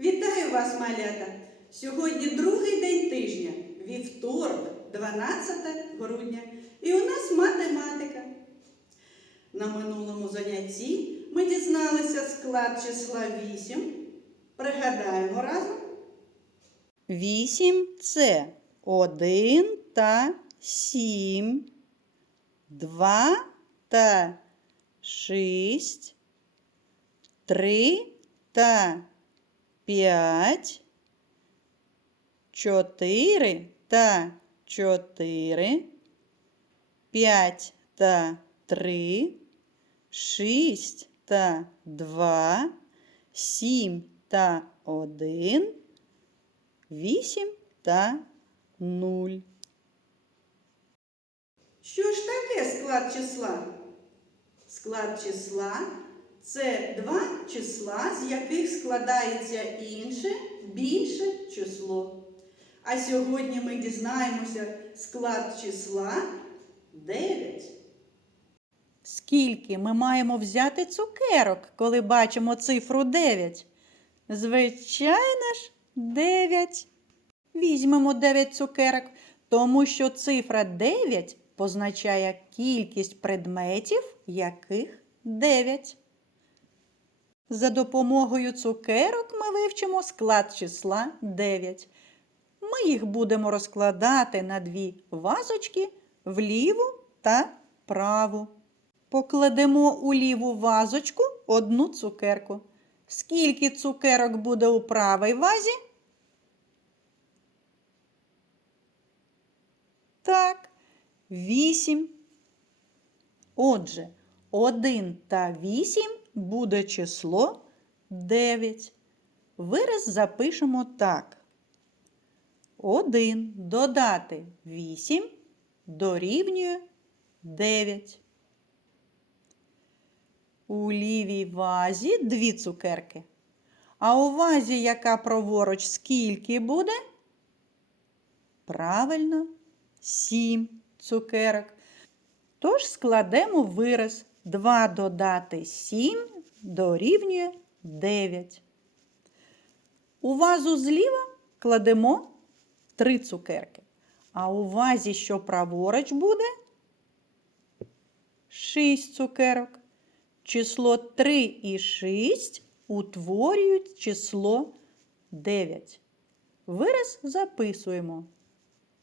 Вітаю вас, малята! Сьогодні другий день тижня, вівторок, 12 грудня, і у нас математика. На минулому занятті ми дізналися склад числа 8. Пригадаємо разом. 8 це 1 та 7, 2 та 6, 3 та 5, 4 та 4, 5 та 3, 6 та 2, 7 та 1, 8 та 0. Що ж таке склад числа? Склад числа це два числа, з яких складається інше більше число. А сьогодні ми дізнаємося склад числа 9. Скільки ми маємо взяти цукерок, коли бачимо цифру 9? Звичайно ж, 9. Візьмемо 9 цукерок, тому що цифра 9 позначає кількість предметів, яких 9. За допомогою цукерок ми вивчимо склад числа 9. Ми їх будемо розкладати на дві вазочки в ліву та праву. Покладемо у ліву вазочку одну цукерку. Скільки цукерок буде у правій вазі? Так, вісім. Отже, 1 та 8 буде число 9. Вираз запишемо так. 1 додати 8 дорівнює 9. У лівій вазі дві цукерки. А у вазі, яка праворуч, скільки буде? Правильно, сім цукерок. Тож складемо вираз 2 додати 7 дорівнює 9. У вазу зліва кладемо 3 цукерки. А у вазі, що праворуч буде 6 цукерок. Число 3 і 6 утворюють число 9. Вираз записуємо.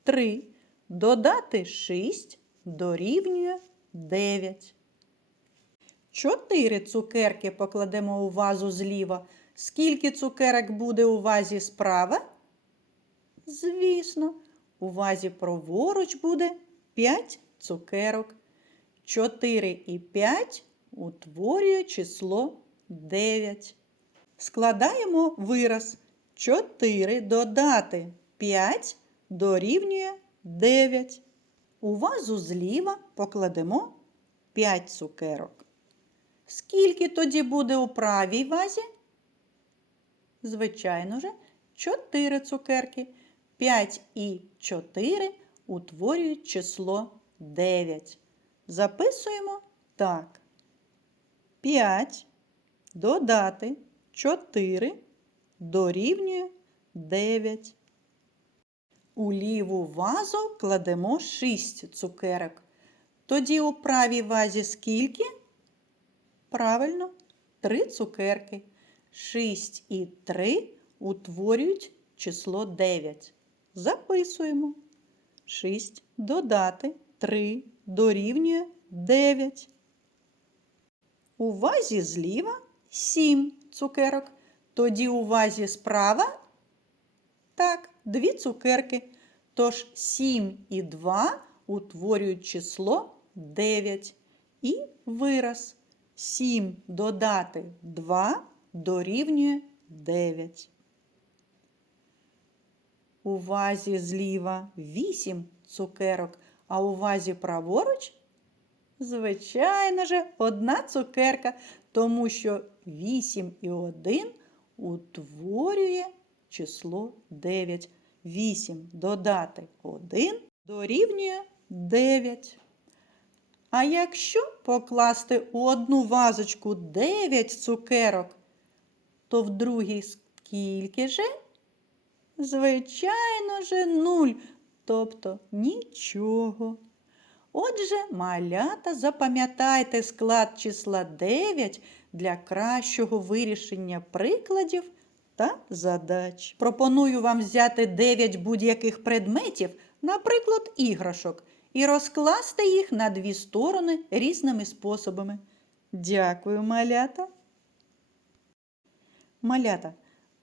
3 додати 6 дорівнює 9. 4 цукерки покладемо у вазу зліва. Скільки цукерок буде у вазі справа? Звісно, у вазі праворуч буде 5 цукерок. 4 і 5 утворює число 9. Складаємо вираз 4 додати 5 дорівнює 9. У вазу зліва покладемо 5 цукерок. Скільки тоді буде у правій вазі? Звичайно же, 4 цукерки. 5 і 4 утворюють число 9. Записуємо так. 5 додати 4 дорівнює 9. У ліву вазу кладемо 6 цукерок. Тоді у правій вазі скільки? Правильно, 3 цукерки. 6 і 3 утворюють число 9. Записуємо. 6 додати 3 дорівнює 9. У вазі зліва 7 цукерок. Тоді у вазі справа так, 2 цукерки. Тож 7 і 2 утворюють число 9. І вираз 7 додати 2 дорівнює 9. У вазі зліва 8 цукерок, а у вазі праворуч Звичайно же, одна цукерка, тому що 8 і 1 утворює число 9. 8 додати 1 дорівнює 9. А якщо покласти у одну вазочку 9 цукерок, то в другій Скільки же? Звичайно же, нуль, тобто нічого. Отже, малята, запам'ятайте склад числа 9 для кращого вирішення прикладів та задач. Пропоную вам взяти 9 будь-яких предметів, наприклад, іграшок, і розкласти їх на дві сторони різними способами. Дякую, малята. Малята,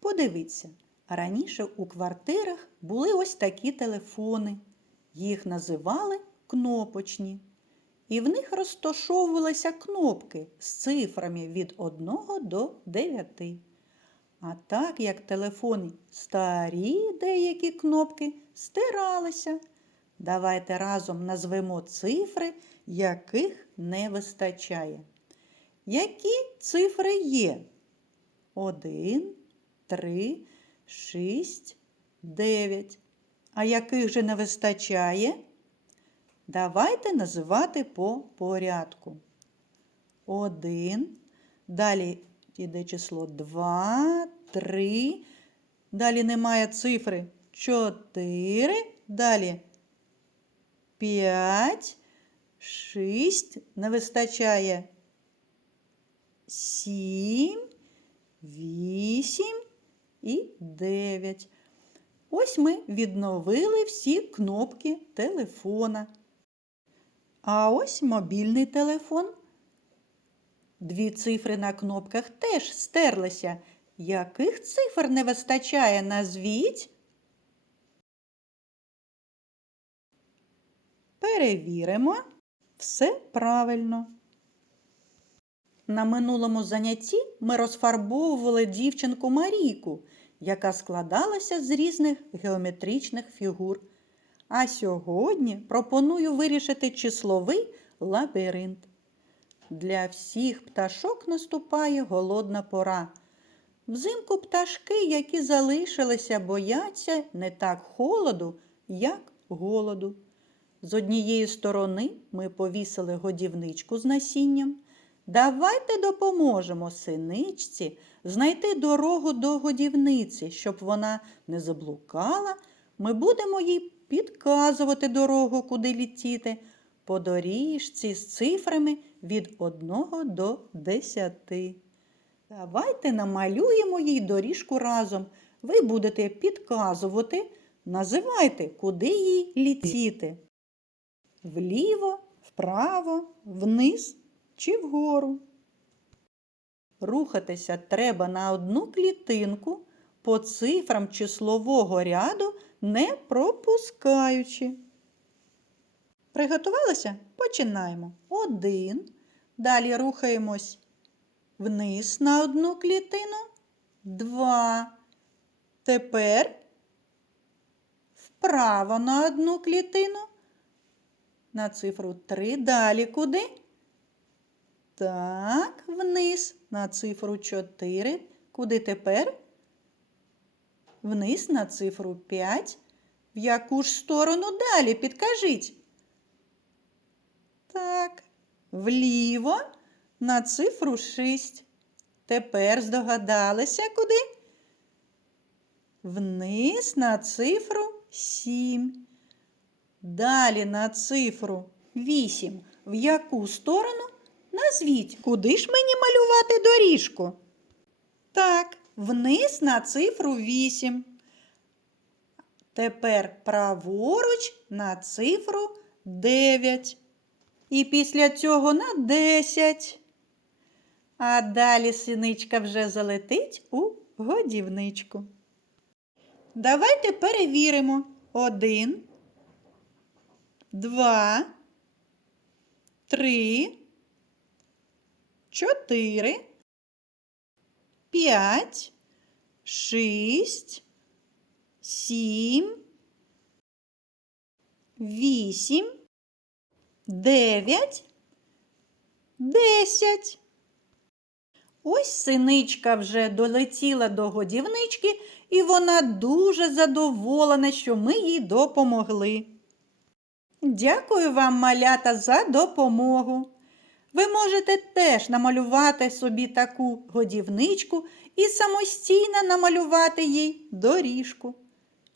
подивіться, раніше у квартирах були ось такі телефони. Їх називали кнопочні. І в них розташовувалися кнопки з цифрами від 1 до 9. А так як телефони старі деякі кнопки стиралися. Давайте разом назвемо цифри, яких не вистачає. Які цифри є? 1, 3, 6, 9. А яких же не вистачає? Давайте називати по порядку. 1. Далі йде число 2, 3. Далі немає цифри 4. Далі 5, 6. Не вистачає 7, 8 і 9. Ось ми відновили всі кнопки телефона. А ось мобільний телефон. Дві цифри на кнопках теж стерлися. Яких цифр не вистачає, назвіть? Перевіримо. Все правильно. На минулому занятті ми розфарбовували дівчинку Марійку, яка складалася з різних геометричних фігур. А сьогодні пропоную вирішити числовий лабіринт. Для всіх пташок наступає голодна пора. Взимку пташки, які залишилися, бояться не так холоду, як голоду. З однієї сторони ми повісили годівничку з насінням. Давайте допоможемо синичці знайти дорогу до годівниці, щоб вона не заблукала. Ми будемо їй підказувати дорогу, куди літіти, по доріжці з цифрами від 1 до 10. Давайте намалюємо їй доріжку разом. Ви будете підказувати, називайте, куди їй літіти. Вліво, вправо, вниз чи вгору. Рухатися треба на одну клітинку по цифрам числового ряду, не пропускаючи. Приготувалися? Починаємо. Один. Далі рухаємось вниз на одну клітину. Два. Тепер вправо на одну клітину. На цифру 3. Далі куди? Так, вниз на цифру 4. Куди тепер? Вниз на цифру 5. В яку ж сторону далі? Підкажіть. Так, вліво на цифру 6. Тепер здогадалися куди? Вниз на цифру 7. Далі на цифру 8. В яку сторону? Назвіть, куди ж мені малювати доріжку? Так, вниз на цифру 8. Тепер праворуч на цифру 9. І після цього на 10. А далі синичка вже залетить у годівничку. Давайте перевіримо. Один, два, три, чотири, п'ять, шість, сім, вісім, дев'ять, десять. Ось синичка вже долетіла до годівнички, і вона дуже задоволена, що ми їй допомогли. Дякую вам, малята, за допомогу. Ви можете теж намалювати собі таку годівничку і самостійно намалювати їй доріжку.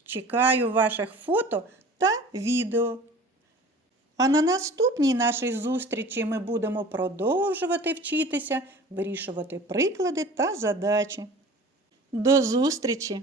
Чекаю ваших фото та відео. А на наступній нашій зустрічі ми будемо продовжувати вчитися, вирішувати приклади та задачі. До зустрічі!